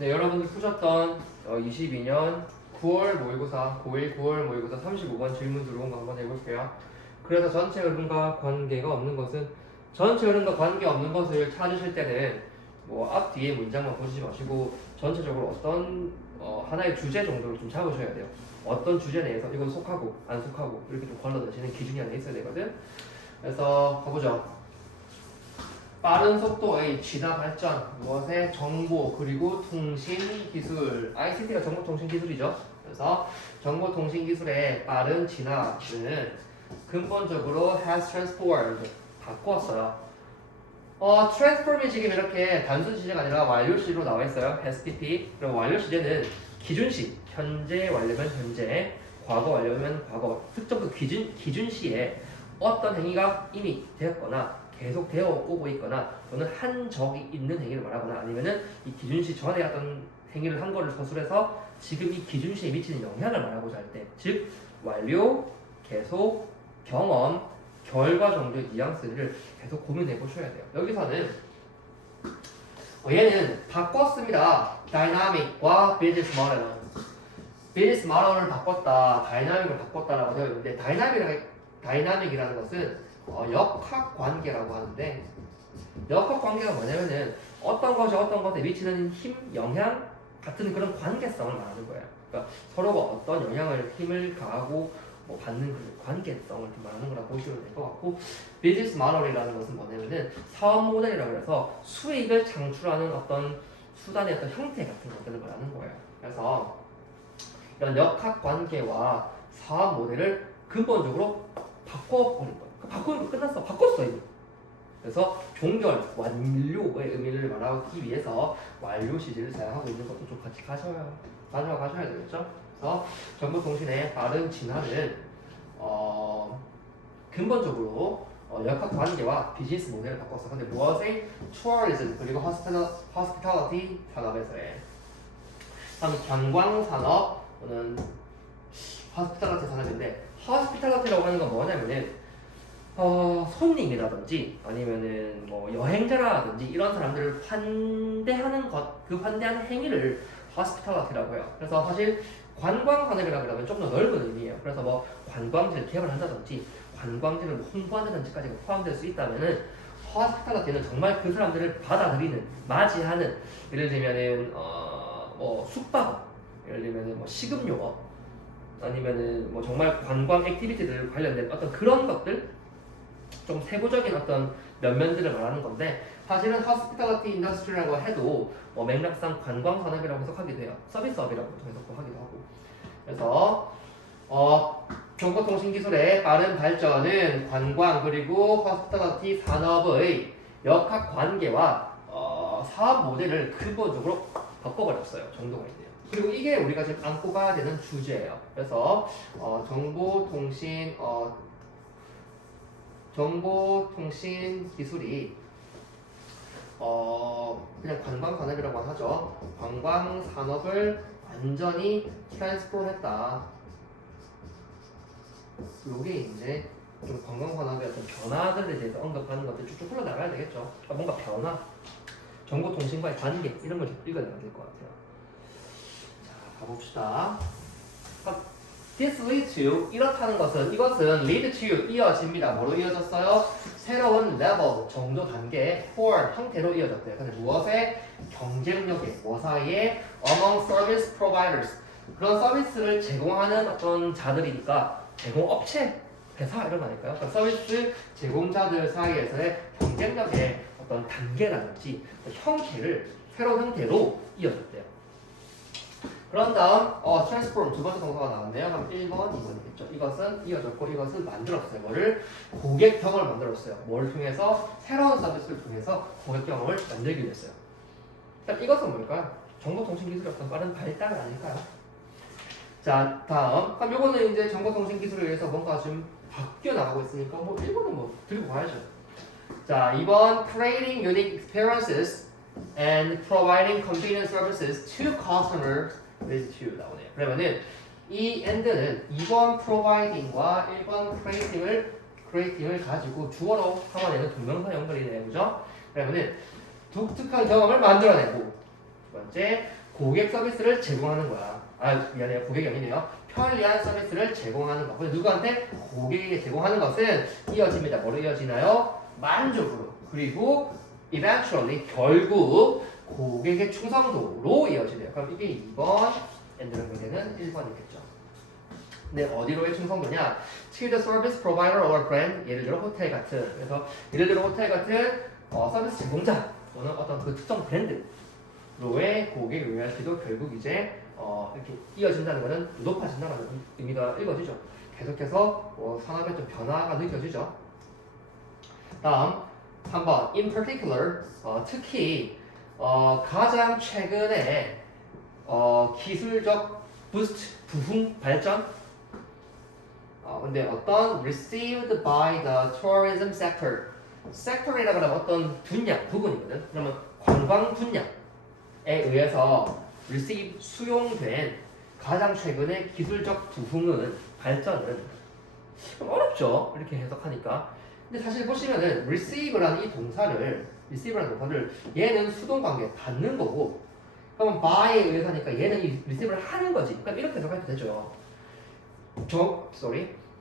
네, 여러분들 푸셨던 22년 9월 모의고사, 고1 9월 모의고사 35번 질문 들어온 거 한번 해볼게요. 그래서 전체 흐름과 관계가 없는 것은, 전체 흐름과 관계 없는 것을 찾으실 때는 뭐 앞 뒤에 문장만 보시지 마시고 전체적으로 어떤 하나의 주제 정도를 좀 잡으셔야 돼요. 어떤 주제 내에서 이건 속하고 안 속하고 이렇게 좀 걸러내시는 기준이 하나 있어야 되거든. 그래서 가보죠. 빠른 속도의 진화 발전, 무엇의 정보 그리고 통신 기술, ICT가 정보통신 기술이죠. 그래서 정보통신 기술의 빠른 진화는 근본적으로 has transformed, 바꿨어요. transform이 지금 이렇게 단순 시제가 아니라 완료시로 나와 있어요. SPT. 그럼 완료 시제는 기준시, 현재 완료면 현재, 과거 완료면 과거, 특정 그 기준시에 어떤 행위가 이미 되었거나 계속 되어 오고 있거나 또는 한 적이 있는 행위를 말하거나 아니면은 이 기준시 전에 어떤 행위를 한 거를 서술해서 지금 이 기준시에 미치는 영향을 말하고자 할 때, 즉 완료, 계속, 경험, 결과 정도의 뉘앙스를 계속 고민해 보셔야 돼요. 여기서는 얘는 바꿨습니다. 다이나믹과 비즈니스 모델. 비즈니스 모델을 바꿨다, 다이나믹을 바꿨다라고 되어 있는데, 다이나믹이라는 것은 역학관계라고 하는데, 역학관계가 뭐냐면은 어떤 것이 어떤 것에 미치는 힘, 영향 같은 그런 관계성을 말하는 거예요. 그러니까 서로가 어떤 영향을, 힘을 가하고 뭐 받는 그 관계성을 말하는 거라고 보시면 될 것 같고, 비즈니스 모델이라는 것은 뭐냐면은 사업 모델이라고 해서 수익을 창출하는 어떤 수단의 어떤 형태 같은 것들을 말하는 거예요. 그래서 이런 역학관계와 사업 모델을 근본적으로 바꿔버린 거예요. 바꾸는 거 끝났어. 바꿨어 이미. 그래서 종결, 완료의 의미를 말하기 위해서 완료 시제를 사용하고 있는 것도 좀 같이 가져가셔야 되겠죠. 그래서 정보통신의 빠른 진화는 근본적으로 역학관계와 비즈니스 모델을 바꿨어. 근데 무엇의 tourism 그리고 hospitality 산업에서의 관광산업 또는 hospitality 산업인데, hospitality라고 하는 건 뭐냐면은 손님이라든지 아니면은 뭐 여행자라든지 이런 사람들을 환대하는 것, 그 환대하는 행위를 hospitality라고 해요. 그래서 사실 관광산업이라고 하면 좀 더 넓은 의미예요. 그래서 뭐 관광지를 개발을 한다든지 관광지를 뭐 홍보한다든지까지 포함될 수 있다면은 hospitality는 정말 그 사람들을 받아들이는, 맞이하는, 예를 들면은 뭐 숙박업, 예를 들면은 뭐 식음료업, 아니면은 뭐 정말 관광 액티비티들 관련된 어떤 그런 것들, 좀 세부적인 어떤 면면들을 말하는 건데, 사실은 hospitality industry라고 해도 뭐 맥락상 관광 산업이라고 해석하기도 해요. 서비스업이라고 해석하기도 하고. 그래서 정보통신 기술의 빠른 발전은 관광 그리고 hospitality 산업의 역학 관계와 사업 모델을 근본적으로 바꿔버렸어요. 정도가 있네요. 그리고 이게 우리가 지금 안고 가야 되는 주제예요. 그래서 정보통신 기술이 그냥 관광산업이라고 하죠. 관광산업을 완전히 트랜스포했다. 요게 이제 좀 관광산업의 어떤 변화들에 대해서 언급하는 것들 쭉쭉 흘러나가야 되겠죠. 그러니까 뭔가 변화, 정보통신과의 관계 이런 걸 좀 읽어내야 될 것 같아요. 자, 가봅시다. This leads to, 이렇다는 것은, 이것은 lead to, 이어집니다. 뭐로 이어졌어요? 새로운 level, 정도 단계, for, 형태로 이어졌대요. 근데 무엇의? 경쟁력의, 뭐 사이에? among service providers, 그런 서비스를 제공하는 어떤 자들이니까 제공업체, 회사 이런 거 아닐까요? 그러니까 서비스 제공자들 사이에서의 경쟁력의 어떤 단계라든지 형태를 새로운 형태로 이어졌대요. 그런 다음 transform 두 번째 동사가 나왔네요. 그럼 1번, 2번이겠죠. 이것은 이어졌고 이것은 만들었어요. 뭐를? 고객 경험을 만들었어요. 뭘 통해서? 새로운 서비스를 통해서 고객 경험을 만들기 위해서요. 일단 이것은 뭘까요? 정보통신기술의 어떤 빠른 발달 아닐까요? 자, 다음. 그럼 요거는 이제 정보통신기술에 의해서 뭔가 좀 바뀌어 나가고 있으니까 뭐 1번은 뭐 들고 가야죠. 자, 2번 creating unique experiences and providing convenient services to customers with to 나오네요. 그러면은 이 and는 2번 providing과 1번 creating을 가지고 주어로 담아내는 동명사 연결이네요. 그죠? 그러면은 독특한 경험을 만들어내고, 두 번째 고객 서비스를 제공하는 거야. 아 미안해요. 고객이 아니네요. 편리한 서비스를 제공하는 거. 근데 누구한테? 고객에게 제공하는 것은 이어집니다. 뭐로 이어지나요? 만족으로. 그리고 eventually 결국 고객의 충성도로 이어지네요. 그럼 이게 2번 엔드는 문제는 1번이겠죠. 네, 어디로의 충성도냐? To the service provider or brand. 예를 들어 호텔 같은. 그래서 예를 들어 호텔 같은 서비스 제공자 또는 어떤 그 특정 브랜드로의 고객 로얄티도 결국 이제 이렇게 이어진다는 것은 높아진다는 의미가 읽어지죠. 계속해서 산업의 좀 변화가 느껴지죠. 다음 3번 in particular 특히 가장 최근에 기술적 부스트 부흥 발전 근데 어떤 received by the tourism sector 섹터이라고 하면 어떤 분야 부분이거든. 그러면 관광 분야에 의해서 receive 수용된 가장 최근의 기술적 부흥은 발전은 좀 어렵죠. 이렇게 해석하니까. 근데 사실 보시면은 receive라는 이 동사를 얘는 수동 관계 받는 거고 그러면 by에 의해서 하니까 얘는 이 receive를 하는 거지. 그러니까 이렇게 해석해도 되죠.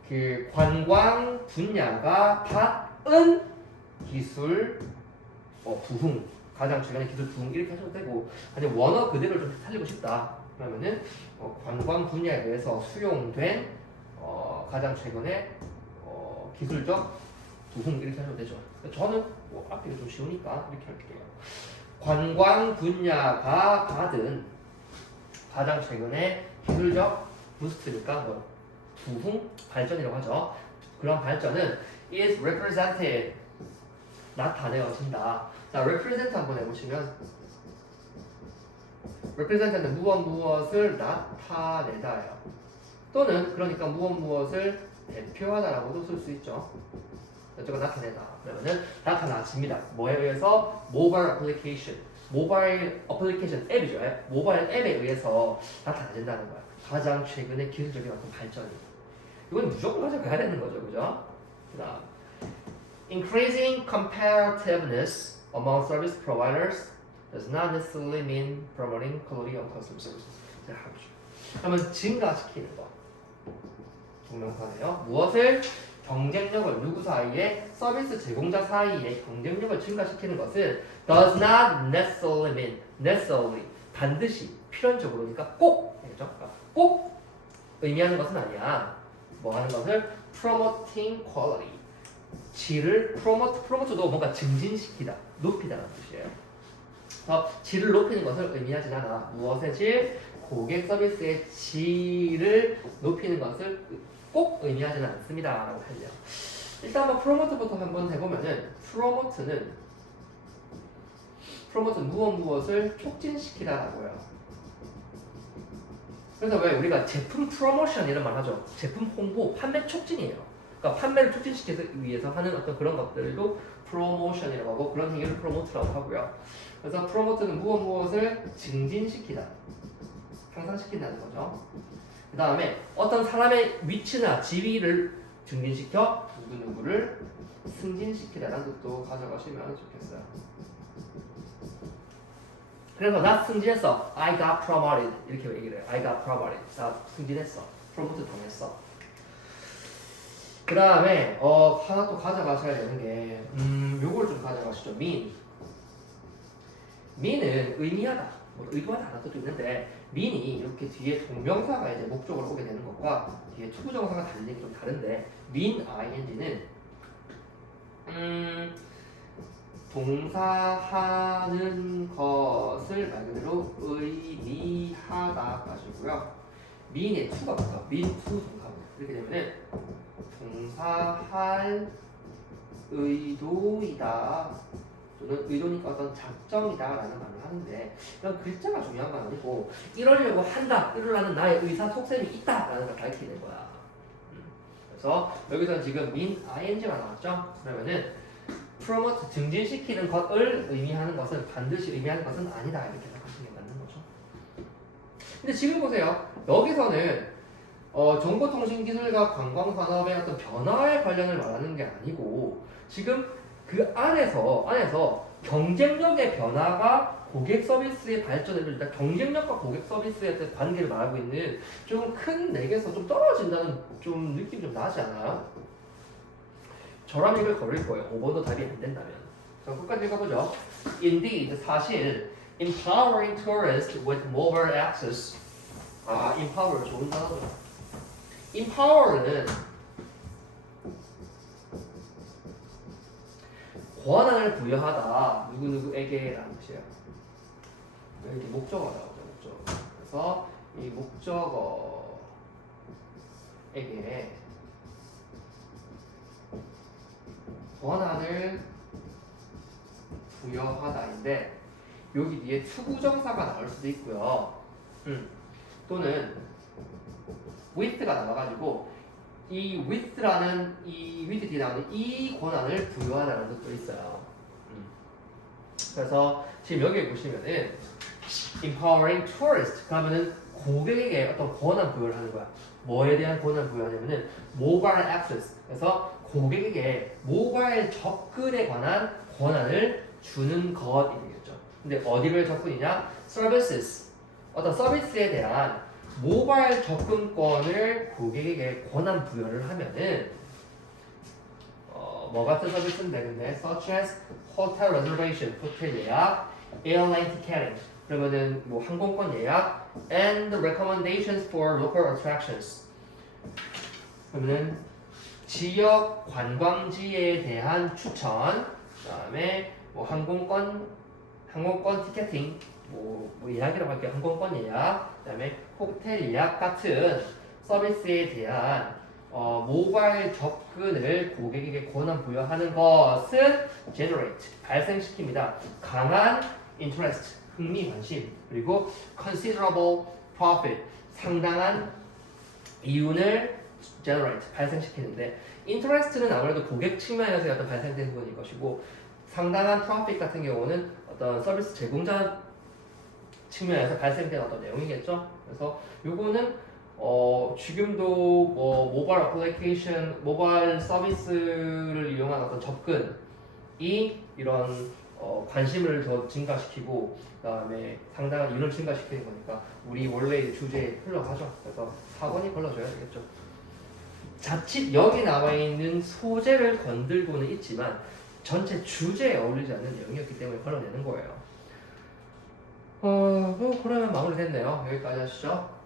그 관광 분야가 받은 기술 부흥 가장 최근의 기술 부흥 이렇게 하셔도 되고 아니 원어 그대로를 좀 살리고 싶다 그러면은 관광 분야에 대해서 수용된 가장 최근의 기술적 부흥 이렇게 하셔도 되죠. 저는 앞에 좀 쉬우니까 이렇게 할게요. 관광 분야가 받은 가장 최근의 기술적 부스트니까 부흥 발전이라고 하죠. 그런 발전은 is represented 나타내어진다. 자, represent 한번 해보시면 represent는 무엇을 나타내다예요. 또는 그러니까 무엇을 대표하다라고도 쓸 수 있죠. 이쪽은 나타내다. 그러면은 나타나집니다. 뭐에 의해서? 모바일 어플리케이션 앱이죠. 모바일 앱에 의해서 나타나진다는 거야. 가장 최근의 기술적인 어떤 발전이. 이건 무조건 가져가야 되는 거죠, 그죠? 그다음 increasing competitiveness among service providers does not necessarily mean promoting quality of customer services. 자, 그러면 증가시키는 거. 동명사네요. 무엇을? 경쟁력을 누구 사이에? 서비스 제공자 사이에 경쟁력을 증가시키는 것은 does not necessarily mean necessarily 반드시 필연적으로니까 꼭 꼭 의미하는 것은 아니야. 뭐 하는 것을 promoting quality 질을 promote도 뭔가 증진시키다 높이다라는 뜻이에요. 그래서 질을 높이는 것을 의미하진 않아. 무엇의 질? 고객 서비스의 질을 높이는 것을 꼭 의미하지는 않습니다 라고 했네요. 일단 한번 promote부터 한번 해보면은 promote는 무엇을 촉진시키다 라고요. 그래서 왜 우리가 제품 프로모션 이런 말 하죠. 제품 홍보, 판매 촉진이에요. 그러니까 판매를 촉진시키기 위해서 하는 어떤 그런 것들도 프로모션이라고 하고 그런 행위를 프로모트라고 하고요. 그래서 프로모트는 무엇을 증진시키다, 향상시킨다는 거죠. 그 다음에 어떤 사람의 위치나 지위를 증진시켜 누구를 승진시키다라는 뜻도 가져가시면 좋겠어요. 그래서 나 승진했어. I got promoted. 이렇게 얘기를 해요. I got promoted. 나 승진했어. 프로모트 당했어. 그 다음에 하나 또 가져가셔야 되는 게 요걸 좀 가져가시죠. mean은 의미하다. 의도하다라는 뜻도 있는데 mean이 이렇게 뒤에 동명사가 이제 목적으로 오게 되는 것과 뒤에 투부정사가 달리는 게 좀 다른데 mean ing는 동사하는 것을 말 그대로 의미하다 가지고요. mean의 to가 뭐야? mean to 동사입니다. 그렇게 되면은 동사할 의도이다 또는 의도니까 어떤 작정이다 라는 말을 하는데 이런 글자가 중요한 건 아니고 이러려고 한다, 이러려는 나의 의사 속셈이 있다 라는 걸 밝히는 거야. 그래서 여기서 지금 mean ing가 나왔죠? 그러면은 promote 증진시키는 것을 의미하는 것은 반드시 의미하는 것은 아니다 이렇게 생각하시는 게 맞는 거죠. 근데 지금 보세요. 여기서는 정보통신기술과 관광산업의 어떤 변화에 관련을 말하는 게 아니고 지금 그 안에서 경쟁력의 변화가 고객 서비스의 발전을 일단 경쟁력과 고객 서비스의 어떤 관계를 말하고 있는 좀 큰 맥에서 좀 떨어진다는 좀 느낌이 좀 나지 않아요? 저라면 이걸 걸릴 거예요. 5번도 답이 안 된다면. 자, 끝까지 읽어보죠. Indeed, 사실 empowering tourists with mobile access. empower 좋은 단어죠. empower는 권한을 부여하다 누구누구에게라는 뜻이에요. 이렇게 목적어가 나오죠. 목적어. 그래서 이 목적어에게 권한을 부여하다인데 여기 뒤에 투부정사가 나올 수도 있고요. 또는 with가 나와가지고 이 with라는 이 with 뒤에 나오는 이 권한을 부여하다는 것도 있어요. 그래서 지금 여기 보시면은 empowering tourist 그러면은 고객에게 어떤 권한 부여를 하는 거야. 뭐에 대한 권한 부여하냐면은 mobile access. 그래서 고객에게 모바일 접근에 관한 권한을 주는 것이 되겠죠. 근데 어디를 접근이냐? services. 어떤 서비스에 대한 모바일 접근권을 고객에게 권한 부여를 하면은 뭐 같은 서비스인데 근데 such as hotel reservation, 호텔 예약, airline ticketing 그러면은 뭐 항공권 예약 and recommendations for local attractions 그러면은 지역 관광지에 대한 추천 그다음에 뭐 항공권 티켓팅 뭐 예약이라고 할게요. 항공권 예약, 그다음에 호텔 예약 같은 서비스에 대한 모바일 접근을 고객에게 권한 부여하는 것은 generate 발생시킵니다. 강한 interest 흥미 관심 그리고 considerable profit 상당한 이윤을 generate 발생시키는데 interest는 아무래도 고객 측면에서 어떤 발생된 부분일 것이고 상당한 profit 같은 경우는 어떤 서비스 제공자 측면에서 발생된 어떤 내용이겠죠. 그래서 요거는 지금도 뭐 모바일 어플리케이션, 모바일 서비스를 이용한 어떤 접근이 이런 관심을 더 증가시키고 그다음에 상당한 이윤을 증가시키는 거니까 우리 원래의 주제에 흘러가죠. 그래서 4번이 걸러줘야 되겠죠. 자칫 여기 나와 있는 소재를 건들고는 있지만 전체 주제에 어울리지 않는 내용이었기 때문에 걸러내는 거예요. 그러면 마무리됐네요. 여기까지 하시죠.